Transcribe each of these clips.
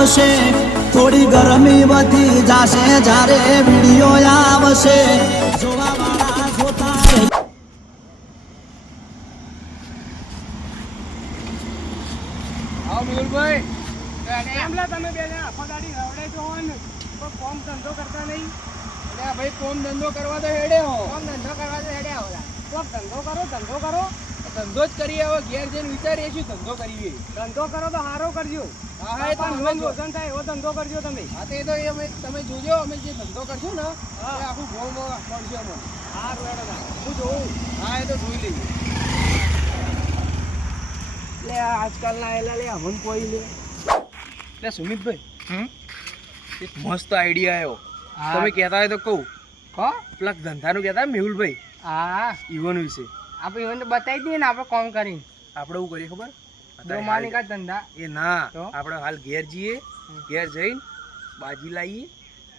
આવશે. થોડી ગરમી વધી જાશે જ્યારે વીડિયો આવશે. જોવા જોતા આવો મેહુલભાઈ એમલા તમે બે આખો દાડી રવડે જો ને કોઈ કોમ ધંધો કરતા નહીં. એટલે ભાઈ કોમ ધંધો કરવા તો હેડે હો. કોમ ધંધો કરવા તો હેડે હો કોક ધંધો કરો ધંધો કરો. ધંધો જ કરીએ હવે ઘેર જઈને વિચારીએ છીએ ધંધો કરીએ. ધંધો કરો તો સારો કરજો. હા હા એ તમે રોશન થાય એવો ધંધો કરજો તમે. હા તો એ તો અમે તમે જોજો અમે જે ધંધો કરશું ને આખું ગોળ મળશે અમે હા રોડ હું જોઉં. હા એ તો જોઈ લઈએ. એટલે આ આજકાલના એલા લે અમન કોઈ લે. એટલે સુમિતભાઈ. હમ? એક મસ્ત આઈડિયા આવ્યો. તમે કહેતા હોય તો કહું. હા? પેલા ધંધાનું કહેતા હોય મેહુલભાઈ? હા. ઈવન વિશે. આપણે ઇવન બતાવી દઈએ ને આપણે કોમ કરીને. આપણે એવું કરીએ ખબર? દોમાની કા ધંધા. એ ના આપણે હાલ ઘેર જઈએ ઘેર જઈને બાજી લાવીએ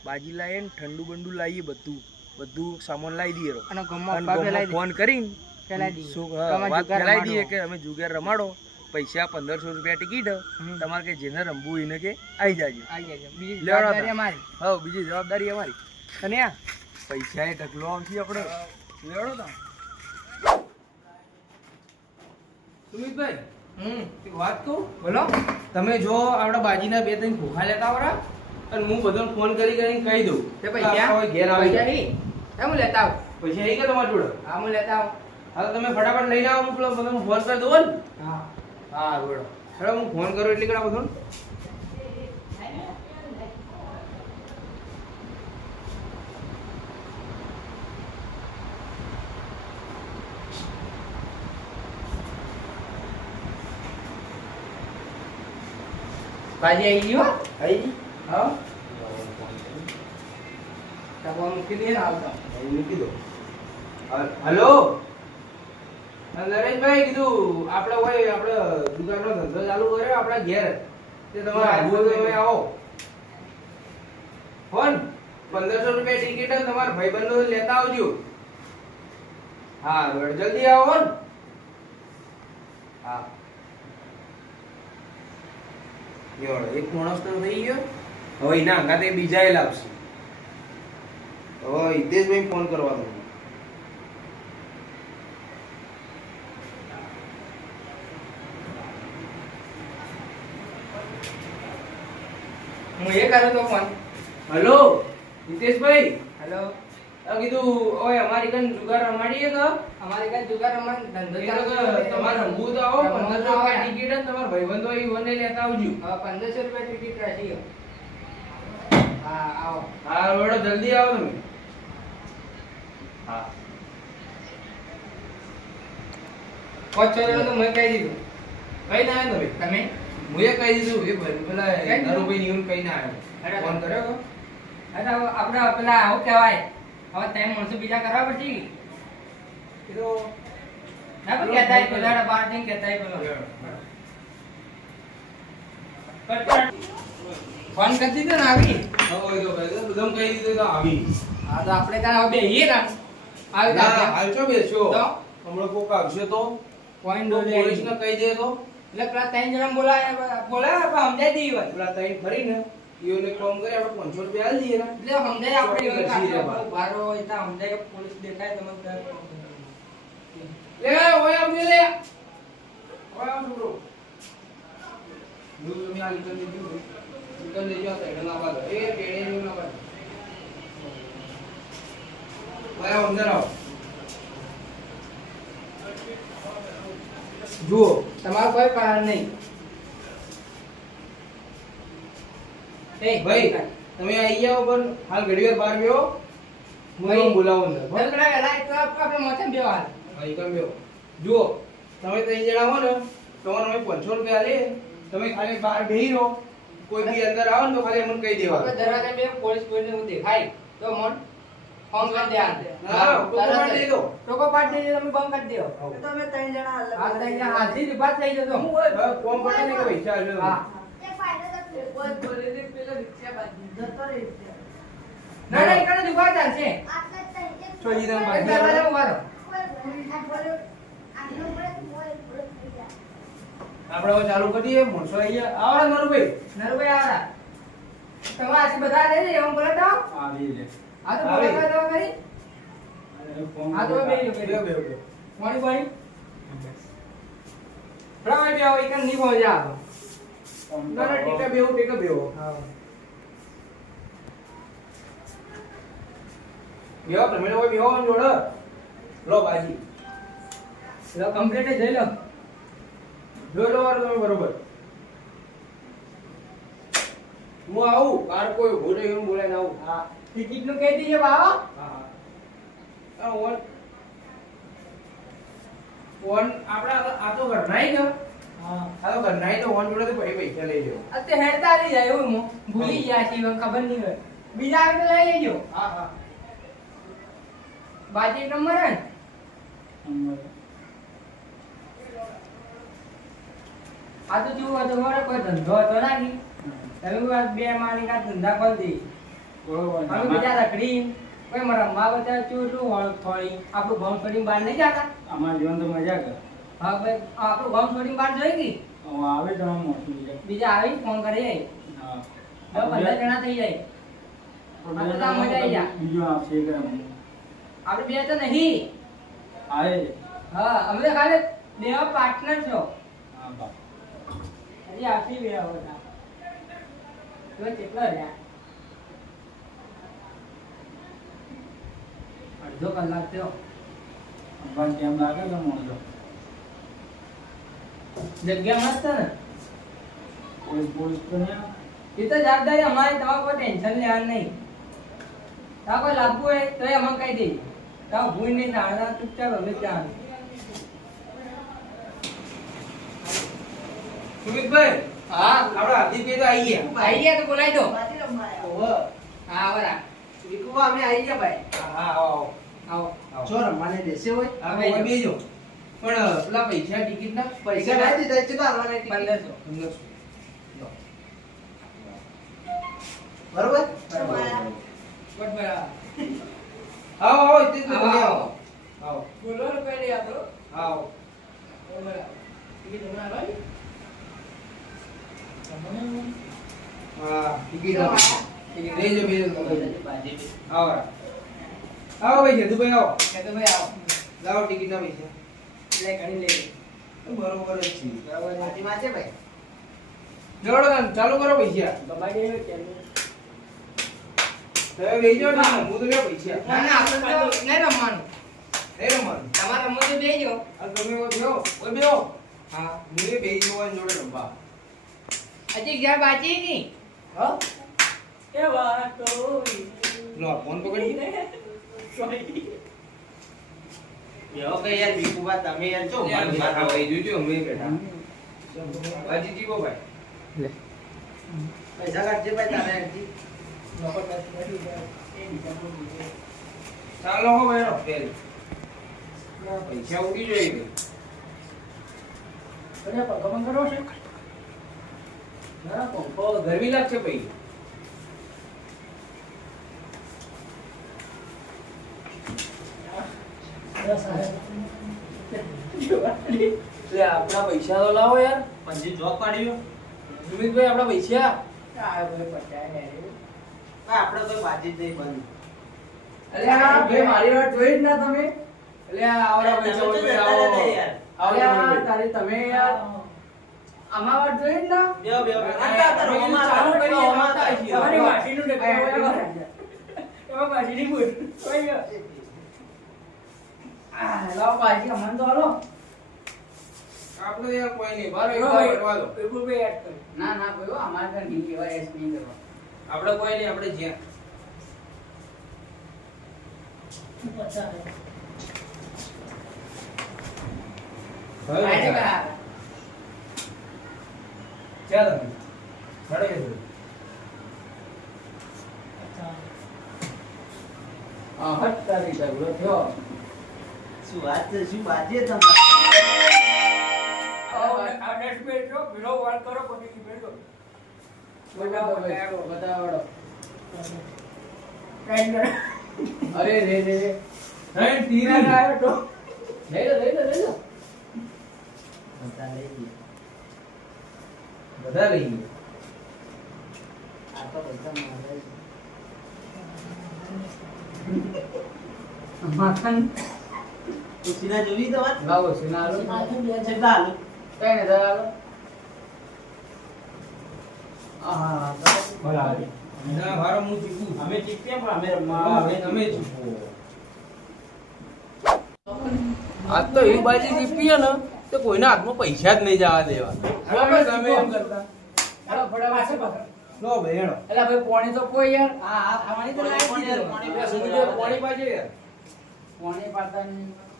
બાજી લાવીએ ને ઠંડુ બંડુ લાવીએ બધું. બધું સામાન લાવી દઈએ અને ગામમાં ફોન કરીને તમે વાત દઈએ કે અમે જુગાર રમાડો. પૈસા પંદરસો રૂપિયા ટિકિટ તમારે કે જેને રમવું એને કે આવી જાજો. બીજી જવાબદારી અમારી. હા બીજી જવાબદારી અમારી. અને પૈસા એ ઢગલો આવશે આપણે. લેવડો તા સુમિતભાઈ હમ. એક વાત કહું? બોલો. તમે જો આપણા બાજીના બે ત્રણ ભૂખા લેતા આવડા અને હું બધો ફોન કરી કરીને કહી દઉં. કે પૈસા આ ઘેર આવી પૈસા જાય. હું લેતા આવું. પૈસા આવી ગયા તમારી જોડે? હા હું લેતા આવું. હા તો તમે ફટાફટ લઈને આવો હું પેલો બધો ફોન કરી દઉં ને હા. હા બોલો. હેડો હું ફોન કરું એટલે કરા બધું ભાજી આવી ગયો આવી હા. તો મૂકી દે ને આવતા મૂકી દો. હલો. નરેશભાઈ કીધું આપણે હોય આપણે દુકાનનો ધંધો ચાલુ કર્યો આપણા ઘેર. તે તમારે આવવું હોય તો તમે આવો. ફોન પંદરસો રૂપિયા ટિકિટ તમારા ભાઈબંધો લેતા આવજો. હા જલ્દી આવો ને હા. લ્યો, એક માણસ તો થઈ ગયો? હવે એના અંગાતે બીજા એ લાવશે. હવે હિતેશભાઈ ફોન કરવા દો હું એ કરું તો ફોન હલો હિતેશભાઈ? હેલો કીધું ઓય અમારી કન જુગાર રમાડીએ તો. અમારે કઈ દુકાન રમણ ધંધો એ તો ચાલુ કે તમારે રમવું તો આવો રમવું પંદરસો તો આવો. રૂપિયા ટિકિટ અને ભાઈબંધો એ વને લેતા આવજો. હા પંદરસો રૂપિયા ટિકિટ રાખી હા આવો. હા વડો જલ્દી આવો તમે. હા. પાંચ છ તો મેં કહી દીધું. કઈ ના આવ્યો તમે? મુએ કહી દીધું એ પેલા? નરુભાઈ નીવન કઈ ના. આવ્યો. ફોન કર્યો? અરે આપણે પેલા આવું કહેવાય? હવે ત્રણ માણસો બીજા કરવા પડશે. કીધું ના પણ કહેતા પેલા બાર જઈને કહેતા પેલો. ફોન કરી દીધો ને આવી. તો કહી દીધું, કહી દીધું તો આવી. હા તો આપણે ત્યાં હવે બેહીએ ના આવી ના, રીતે. હાલ છો બેસ્યો તો? હમણાં કોક આવશે તો? પોઈન્ટ તો દોરી પોલીસને કહી દે તો. એટલે પેલા ત્રણ જણા બોલાય બોલાય આપણે સમજાઈ દઈએ. પેલા તઈ ફરીને. ઈઓને કોમ કરી આપણે 500 રૂપિયા આલ દઈએ ને એટલે સમજાય આપણે કરશી રે. બારો હોય તો સમજાય પોલીસ દેખાય તમે. લે ઓય અમને લે ઓય આવ છોકરો દૂધ તમે આ લીટર દીધું લીટર લેજો આ સાઈડ ના બાદ એ પેડે નું ના બાદ ઓય અંદર આવો જુઓ તમારો કોઈ કારણ નહીં એ ભાઈ તમે આવી જાઓ પણ હાલ ઘડી વાર બહાર ગયો હું બોલાવો તમને બોલાવું અંદર ચાલ પેલા તો આપણે મોચમ બેવા હાલ. ભાઈ કેમ બેહો? જુઓ તમે ત્રણ જણા હો ને તમારે અમે 500 રૂપિયા લે. તમે ખાલી બહાર બેહી રહો. કોઈ બી અંદર આવો ને તો ખાલી મને કહી દેવા દરવાજા બે પોલીસ પોલીસ હું દેખાય. તો મન ફોન કરી દે આ ના, ટોકો પાડી જ. દો. ટોકો પાડી દે તમે બંધ કરી દો તમે ત્રણ જણા હાલ ત્રણ અલગ તો અહીંયા જ ઊભા થઈ જજો. હું ફોન પડે ને કે પૈસા હા. ના ના બાકી દરવાજા રહો. આપણે હવે ચાલુ કરીએ દઈએ મોણસો આવડે નરુભાઈ. નરભાઈ આવરા તમે આજે બધા લે છે એમ બોલે તો. આવી લે. આ તો બોલે તો ખરી આ તો બે. બે બેહો, બેહો, બેહો. પાણી પાણી બરાબર બે આવો એક નહીં પહોંચ્યા આવો. ના ના. ટીકા ટીકા તમે લોકો જોડે. લો બાજી. લો કમ્પ્લીટ જઈ લો. જોઈ લો વાળું તમે બરોબર. હું આવું કાર કોઈ ઊભો રહી હું બોલાઈને આવું. હા. ટિકિટનું કહી દીજો બાવા. હા હા. વન વન આપણે આ તો- ઘર તો ને હા. આ તો ઘરનાઈ તો વન જોડે પછી પૈસા લઈ લ્યો. અત્યારે હેડતા આવી જાય એવું ભૂલી ગયા છે ખબર નહીં હોય. બીજા આગળ લઈ લેજો. હા હા. બાજી નંબર હે આ તો જુઓ તો મારે કોઈ ધંધો હતો ના નાખી તમે વાત બે માની કા ધંધા ખોલ દે. અમે બીજા રખડી કોઈ મારા રમવા બધા ચૂ શું વળ થોડી આપણું ભણ છોડીને બહાર નહીં જતા. આમાં જીવન તો મજા કર. હા ભાઈ આપણું ગામ છોડીને બહાર જોઈ ગઈ? હવે આવે તો આમ મોટું બીજા આવી ફોન કરી જાય હા. પંદર જણા થઈ જાય. આ તો મજા આવી જાય. બીજો આવશે કે. આપણે બે તો નહીં. આવે. હા અમે તો ખાલી બે પાર્ટનર છો. હા બા. હજી આપી બે બધા તો. કેટલો રહ્યા. અડધો કલાક થયો. અંબાન કેમ લાગે તો મોણસો? જગ્યા મસ્ત ને? પોલીસ પોલીસ તો નહીં એ તો જવાબદારી અમારી તમારે કોઈ ટેન્શન લેવાનું નહીં. તા કોઈ લાભવું હોય તો એ અમને કહી દઈએ તા ભૂલ નહીં જાણતા ચૂપચાપ અમે જાણ સુમિતભાઈ હા આપણે હાર્દિકભાઈ તો આવી ગયા. આવી ગયા તો બોલાવી દો. હા બરા વિકુભા અમે આવી ગયા ભાઈ. હા આવો આવો. આવો જો રમવાને દેશે હોય અમે બેજો. પણ પેલા પૈસા ટિકિટ ના પૈસા ના દીધા કેટલા આવવાના ટિકિટ? પંદરસો પંદરસો. બરોબર? આવો આવો તે આવો, ભાઈ આવો. આવો આવો બોલવાનું કઈ નહીં આપણો આવો બરાબર. ટિકિટ હમણાં આવવાની? હા ટિકિટ આવો. ટિકિટ લેજો બેજો બાજી આવો આવો ભાઈ જદુભાઈ આવો. કે આવો. લાવો ટિકિટ ના પૈસા. લે ઘણી લે. બરોબર જ છે. બરાબર બાજીમાં છે ભાઈ. જોડો તમે ચાલુ કરો પૈસા. દબાઈ દેજો કેમ તમે બેજો ને હું તો લ્યો પૈસા. ના ના આપણે તો નહીં રમવાનું. નહીં રમવાનું? તમારે રમવું તો બેજો આ તમે હા હું. એ બેહી જોડે રમવા. ઘર બાકી નહીં હા એ વાતો લો ફોન પકડી. બેહો કે યાર વિકુભા તમે યાર છો? હા ભાઈ જોજો અમે બેઠા. બાજી જીવો ભાઈ. પૈસા કાઢજે ભાઈ તારે યારથી. ચાલો હો ભાઈ રો પેલ પૈસા ઉડી જોઈએ કરો છે? ના પંખો ગરમી લાગશે ભાઈ. એટલે આપણા પૈસા તો લાવો યાર. પછી જોબ પાડ્યો? સુમિતભાઈ આપણા પૈસા? આપણે કોઈ બાજી જ નહીં બની અલે આ ભાઈ મારી વાત જોઈ જ ના તમે. એટલે આવરા પૈસા તો આવો. યાર. વાત જોઈ જ ના? તો ચાલુ કરીએ. તમારી ડબ્બો એમાં લાવો બાજી અમન તો હાલો આપણે યાર કોઈ નહીં બાર એક વાર ભાઈ, દો બિલકુલ ભાઈ યાદ કરો. ના ના કોઈ અમારે ત્યાં નહીં કહેવાય એસ નહીં કરવા આપણે કોઈ નહીં આપણે જ્યાં. ચાલ. મળે છે. હા, હટ તારી ઝઘડો થયો શું વાત છે? શું બાજી તમારે? આ નેટ પે જો વિલો વાળ કરો પછી બેઠો બતાવો બતાવો બતાવો કઈ ન અરે રે રે રે. નહીં, તીરી. આવ્યો તો. લઈ લો લઈ લો લઈ લો. બધા લઈ ગયા. બધા લઈ ગયા. આ તો બધા મારે માખણ. ઉસીના જોવી તમારે લાવો છે ના આલો કેટલા હાલું. કઈ ને દર આલો આહા બરાબર. ના ભારો હું જીતું અમે જીતીએ પણ અમે હવે તમે જીતો આજ તો એ બાજી જીતીએ ને તો કોઈના હાથમાં પૈસા જ નહીં જવા દેવા. તમે એમ કરતા. હેલો ફટાફટ. પાછો લો ભાઈ પોણી તો કોઈ યાર. હા હા ખાવાની તો લાવી પોણી, પાછે યાર પોણી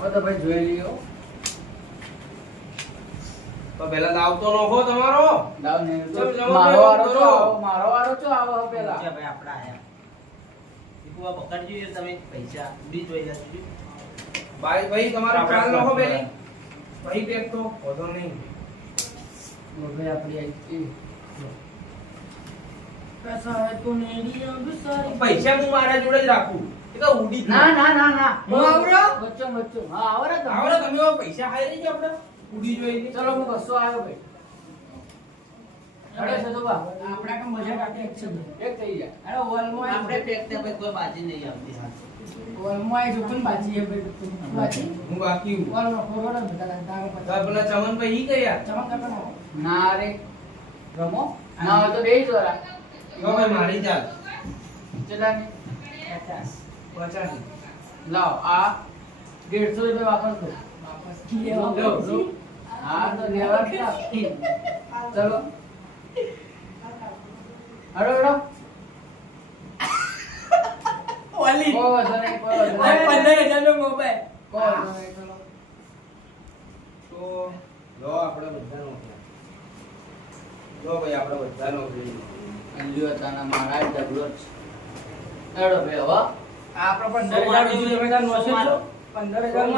છે તો ભાઈ જોઈ લીધો તો પેલા દાવ તો નખો તમારો. લાવ ને ચમ, ચમ, મારો વારો મારો ચો આવો પેલા. ભાઈ આપડા આયા. દીપુઆ પકડજો તમે? પૈસા બી જોઈ જજો ભાઈ ભાઈ તમારો ચાલ નખો પેલી. ભાઈ ટેક તો વધો નહીં. ભાઈ આપણી આઈ પૈસા હે તો નેડી અબ પૈસા હું મારા જોડે જ રાખું. એ તો ઉડી ના ના ના ના. હું આવરો? બચ્ચો બચ્ચો હા આવરો તો આવરો તમે પૈસા હારી રહી આપણે. ઉડી જોઈ ચલો હું બસો આવ્યો ભાઈ. અરે સદો બા આપણે કે મજા કાટે એક છે એક થઈ ગયા. અરે ઓલમાં આપણે પેક તે ભાઈ કોઈ બાજી નહીં આવતી વોલમાં આવી જોકન બાજી હે ભાઈ? બાજી હું બાકી હું. વોલમાં ફોરવર્ડ બધા ચમન ભાઈ ઈ ગયા? ચમક કરવાનો ના રે. રમો. ના હોય તો જોરા તો ભાઈ મારી ચાલ ચલાની 50 પચાસ. લાવ આ 150 રૂપિયા વાપસ દો વાપસ લો હા તો લેવા? ચલો. હડો હડો ઓલી. કોઈ વાંધો નહીં, કોઈ વાંધો આ નહીં. પંદર હજારનો મોબાઈલ. કો વાંધો ચલો. તો લો આપણે બધા ભાઈ આપણે બધા અંજુ હતાના મારા ડબલો જ. હેડો ભાઈ હવે આપણો પંદર હજાર બીજું તમે તાર નોશો છો પંદર હજાર.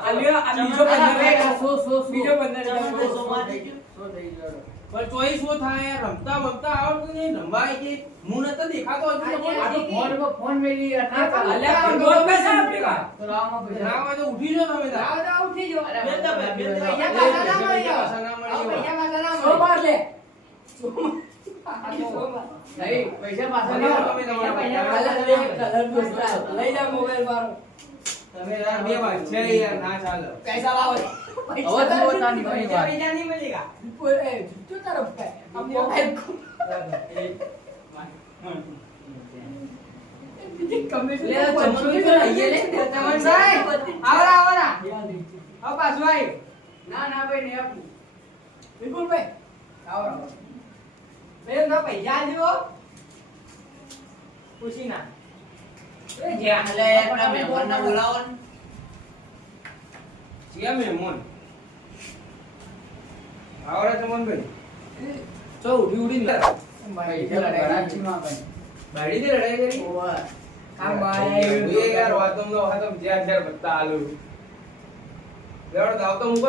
આ બીજો પંદર હજાર. સો, સો, સો. બીજો પંદર હજાર. સો સો થઈ ગયો. પણ ચોઈ શું થાય? યાર રમતા બમતા આવડતું નહીં. રમવા આવી ગઈ હું નતો દેખાતો તો આ તો કોઈ ફોન મેલી ના ચાલે. અલ્યા, આ નોટ પૈસા આપી કા? તો પૈસા. ના તો ઉઠી જો તમે. લાવ, લાવ, ઉઠી જો બે તો બે તો પૈસા પૈસા પાછા ના મળે. આવો, પૈસા પાછા ના સો માર લે. નહીં, પૈસા પાછા તમે ના તમે તમારા પૈસા લઈ જા મોબાઈલ મારો. તમે યાર બે વાત છે યાર ના ચાલે પૈસા લાવો હવે જુઓ તાની ઘણી વાત. પૈસા નહીં મળેગા એ તરફ થાય આ મોબાઈલ કો કમેન્ટ લે, ચમચું તો લઈએ લે. ચમચ સાહેબ. આવરા, આવરા. આવો પાછું આવ્યું. ના ના ભાઈ નહીં આપું. બિલકુલ ભાઈ ના પૈસા ખુશી ના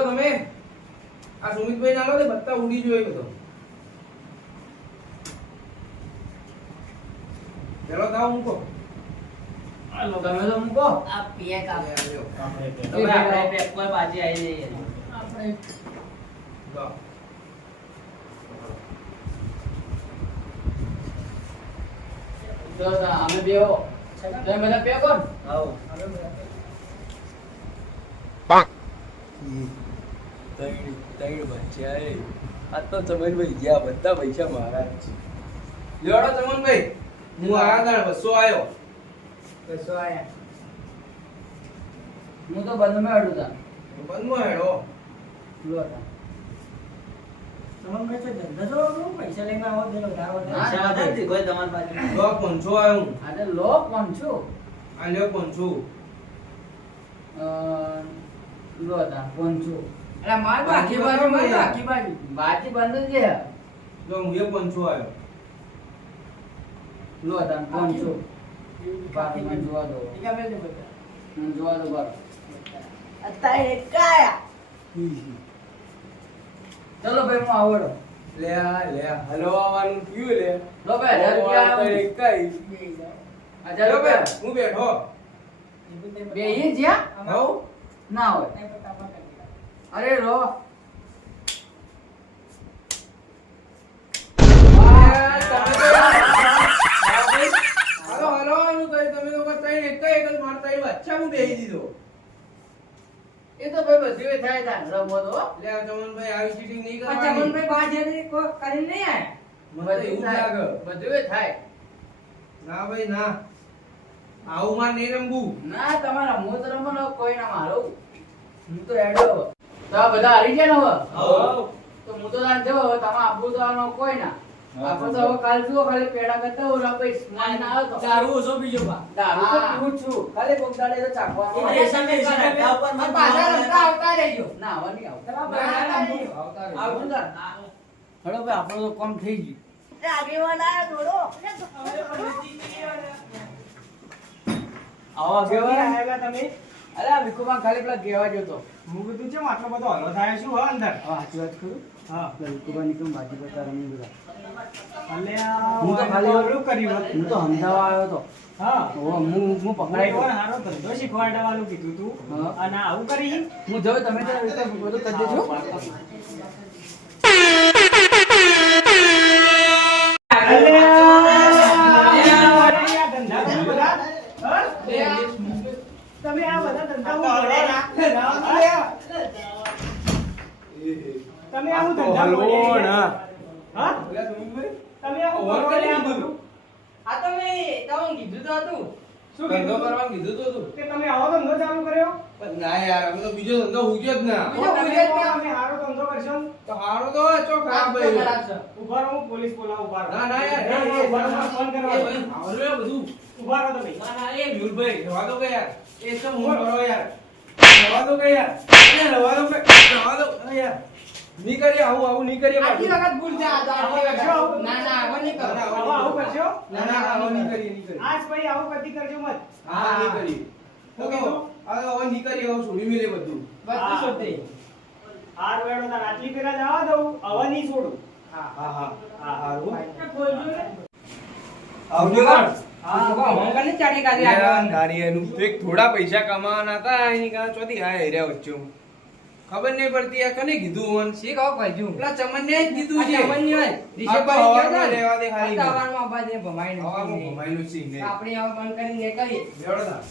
તમે આ સુમિતભાઈ ના લો બત્તા ઉડી જોઈ બધો પેલો તાવ મૂકો તમે તો મૂકો આ પેક આપ. એ આપણે પેક. કોઈ બાજી આવી જઈએ. આપણે અમે બેહો તમે બધા પેકો ને? હાઉ. ત્રણ ત્રણ બચ્યા એ આ તો ચમનભાઈ ગયા બધા પૈસા મારા જ છે લેવડો ચમનભાઈ હું આગળ બસો આવ્યો કશો આયા. હું તો બંધમાં હેડું તા. બંધમાં હેડો. લો તા. છે જોવાનું પૈસા લઈને આવો દેલો દાવો પૈસા વધારે કોઈ તમારી બાજુ. લો પોંચો આવ્યો હું. આ તો લો કોણ છું આ લ્યો પોંચો. અ, લો તા કોણ છું અરે માર બાકી બાજુ માર બાકી બાજુ બાકી બંધ જ છે. જો હું એ પોંચો આવ્યો. લો તા કોણ છું બાકી જોવા દો. ટીકા મેલ દે બધા મને જોવા દો બરો. અત્યારે કાયા. ચલો ભાઈ હું આવડો. લે લે હલવાવાનું કયું લે. લો ભાઈ હજાર રૂપિયા કઈ કઈ હજાર લો બે, રૂપિયા હું બેઠો? બે જ્યાં? હઉ ના હોય. અરે રો. હાલો, હલવાનું કર્યું. તમે લોકો ત્રણ એક એક જ મારતા આવ્યા. અચ્છા, હું બેહી દીધો. એ તો ભાઈ બધું થાય તા રમો તો લે આ ચમનભાઈ આવી cheating નહીં કરવાની. ચમનભાઈ બાર જઈને કોઈ કરીને નહીં આય મને એવું લાગે. બધું થાય ના ભાઈ ના આવું માં નહીં રમવું ના તમારા મોત તો રમો ને કોઈ ના મારો હું તો એડો તો બધા હારી ગયા ને હવે તો હું તો તાન જો હવે આબુ તો આનો કોઈ ના આપણે તો હવે કાલ જુઓ ખાલી પેડા કરતા હોય આપણે સ્માઈલ ના આવે દારૂ ઓછો પીજો બા. દારૂ તો પીવું છું. ખાલી કોક દાડે તો ચાખવાનું એ દેશી દેશી ઉપર મત પાછા રમતા આવતા રહેજો. ના હવે નહીં આવતા. આવતા આવતા રહેજો. આવતા રહેજો. આવું તાન. હળો ભાઈ આપણો તો કોમ થઈ ગયું. તમે? અરે આ વિકુમાં ખાલી પેલા કહેવા જતો. હું કીધું છે આટલો બધો હલો થાય શું હા અંદર? સાચી વાત કરું. હા વિકુમાં નીકળ બાજી કરતા રમી બધા? અલે હું તો ખાલી- ઓલું કર્યું હું તો સમજાવવા આવ્યો તો. હા. હું હું પકડાઈ પણ ગયો હારો ધંધો શીખવાડવાનું કીધું તું. અને આવું કરી? હું જોયું તમે તો બધું કરી દેજો અલે આ ધંધા તમે બધા હા? તમે આ બધા ધંધા હું કરવા? તમે આવું ધંધા હલવો હા? તમે આવું ઓવર બોલ્યા આ બધું? આ તો મેં તમને કીધું તો હતું. શું ધંધો કરવાનું કીધું તો હતું. કે તમે આવો ધંધો ચાલુ કર્યો? પણ ના યાર અમે તો બીજો ધંધો હુજ્યો જ ના. બીજો તમે જ ના. અમે હારો ધંધો કરશો. તો હારો તો ચો ખરાબ ભાઈ. ઊભા રહો હું પોલીસ બોલાવું ઊભા રહો. ના ના યાર ના, ના, ઊભા ફોન એ કરવા ભાઈ, બધું. ઊભા રહો તમે. ના ના એ મેહુલભાઈ જવા દો કે યાર. એ તો હું કરો યાર. રવા દો કે યાર. રવા દો કે રવા દો. યાર. નહીં કરીએ આવું આવું નહીં કરીએ આટલી વખત ભૂલ તો આટલી વખત. ના ના આવો નહીં કરો આવો આવું કરશો ના ના આવો નહીં કરીએ નહીં કરીએ આજ પછી આવું કદી કરજો મત. હા નહીં કરીએ ઓકે તો હવે નહીં કરીએ હવે છોડી મેલે બધું. બધું શોધી હાર વેડો તાર આટલી પેલા જવા દઉં હવે નહીં છોડું. હા હા હા. હા. હારું. આવજો હા. થોડા પૈસા કમાવાના હતા એની ચોથી હા હેર્યા વચ્ચે હું. ખબર નહીં પડતી આ કને કીધું મને શી કહો કહેજો. પેલા ચમનને જ કીધું છે ચમન ચમનની હોય. રિષભ ભાઈ ને, રહેવા દે ખાલી. હવામાં અબ્બાજીને ભમાઈને હવામાં સીને. ભમાયેલું છે આપણે હવે બંધ કરીને કરીએ બેવડો થા.